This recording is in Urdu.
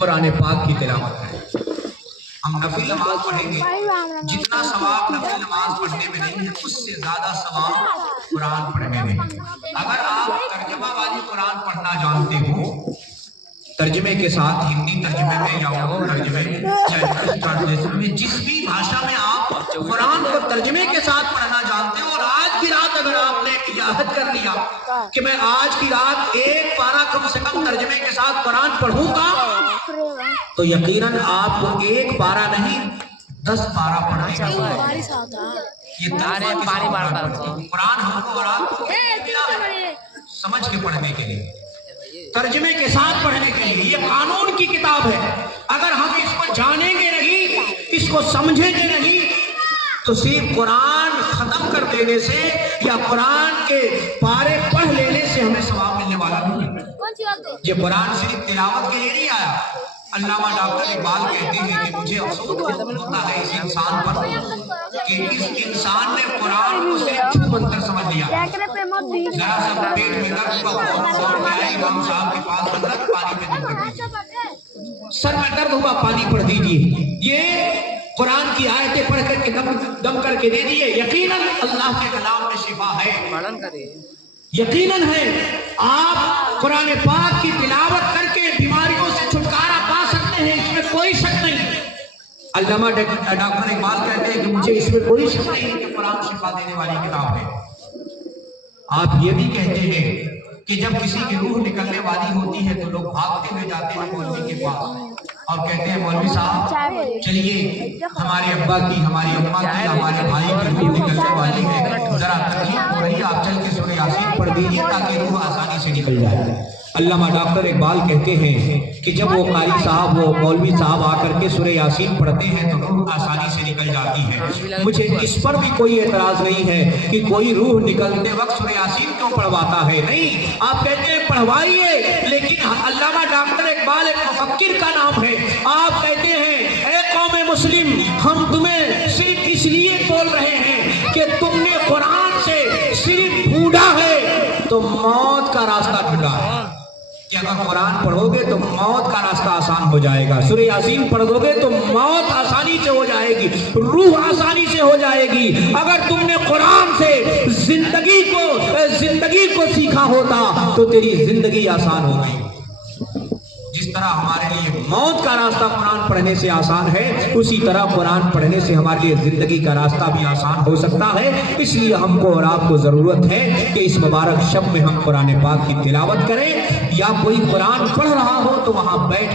قرآن پاک کی تلاوت کریں۔ ہم نفل نماز پڑھیں گے، جتنا ثواب نفل نماز پڑھنے میں نہیں ہے اس سے زیادہ ثواب قرآن پڑھنے میں ہے۔ اگر آپ ترجمہ والی قرآن پڑھنا جانتے ہو، ترجمے کے ساتھ ہندی ترجمے میں یا اردو ترجمے میں جس بھی بھاشا میں آپ قرآن کو ترجمے کے ساتھ پڑھنا جانتے ہو، اور آج کی رات اگر آپ نے اجازت کر لیا کہ میں آج کی رات ایک پارہ کم سے کم ترجمے کے ساتھ قرآن پڑھوں گا، تو یقیناً آپ کو ایک پارہ نہیں 10 پارہ پڑھنے کا یہ قرآن ہم کو اور آپ کو سمجھ کے پڑھنے کے لیے، ترجمے کے ساتھ پڑھنے کے لیے، یہ قانون کی کتاب ہے۔ اگر ہم اس کو جانیں گے نہیں، اس کو سمجھیں گے نہیں، تو صرف قرآن ختم کر دینے سے یا قرآن کے پارے پڑھ لینے سے ہمیں ثواب ملنے والا نہیں ہے۔ یہ قرآن صرف تلاوت کے لیے نہیں آیا۔ علامہ ڈاکٹر اقبال کہتے ہیں کہ مجھے افسوس ہوتا ہے اس انسان پر کہ اس انسان نے قرآن کو صرف چھو منتر سمجھ لیا۔ ذرا سا پیٹ میں درد ہوا، فوراً گیا امام صاحب کے پاس، حضرت پانی میں دم کر دیجیے، سر میں درد ہوا پانی پڑھ دیجیے، یہ قرآن کی آیتیں پڑھ کر کے دم کر کے دے دیے۔ یقیناً اللہ کے کلام میں شفا ہے، یقیناً ہے۔ آپ قرآن پاک کی تلاوت کر کے بیماریوں سے چھٹکارا پا سکتے ہیں، اس میں کوئی شک نہیں۔ علامہ ڈاکٹر اقبال کہتے ہیں کہ مجھے اس میں کوئی شک نہیں کہ قرآن شفا دینے والی کتاب ہے۔ آپ یہ بھی کہتے ہیں کہ جب کسی کی روح نکلنے والی ہوتی ہے تو لوگ بھاگتے ہوئے جاتے ہیں مولوی کے پاس اور کہتے ہیں مولوی صاحب چلیے، ہمارے ابا کی، ہماری اماں کی، ہمارے بھائی کی روح نکلنے والی ہے، ذرا تکلیف ہو رہی ہے، آپ چل کے سورہ یاسین پڑھ دیجیے تاکہ روح آسانی سے نکل جائے۔ علامہ ڈاکٹر اقبال کہتے ہیں کہ جب وہ قاری صاحب، وہ مولوی صاحب آ کر کے سورہ یاسین پڑھتے ہیں تو روح آسانی سے نکل جاتی ہے۔ مجھے اس پر بھی کوئی اعتراض نہیں ہے کہ کوئی روح نکلتے وقت سورہ یاسین کیوں پڑھواتا ہے، نہیں، آپ کہتے ہیں پڑھوائیے، لیکن علامہ ڈاکٹر اقبال ایک مفکر کا نام ہے۔ آپ کہتے ہیں اے قوم مسلم، ہم تمہیں صرف اس لیے بول رہے ہیں کہ تم نے قرآن سے صرف ڈھونڈا ہے تو موت کا راستہ ڈھونڈا ہے، کہ اگر قرآن پڑھو گے تو موت کا راستہ آسان ہو جائے گا، سورہ یاسین پڑھو گے تو موت آسانی سے ہو جائے گی، روح آسانی سے ہو جائے گی۔ اگر تم نے قرآن سے زندگی کو سیکھا ہوتا تو تیری زندگی آسان ہو گئی۔ جس طرح ہمارے لیے موت کا راستہ قرآن پڑھنے سے آسان ہے، اسی طرح قرآن پڑھنے سے ہمارے لیے زندگی کا راستہ بھی آسان ہو سکتا ہے۔ اس لیے ہم کو اور آپ کو ضرورت ہے کہ اس مبارک شب میں ہم قرآن پاک کی تلاوت کریں، یا کوئی قرآن پڑھ رہا ہو تو وہاں بیٹھ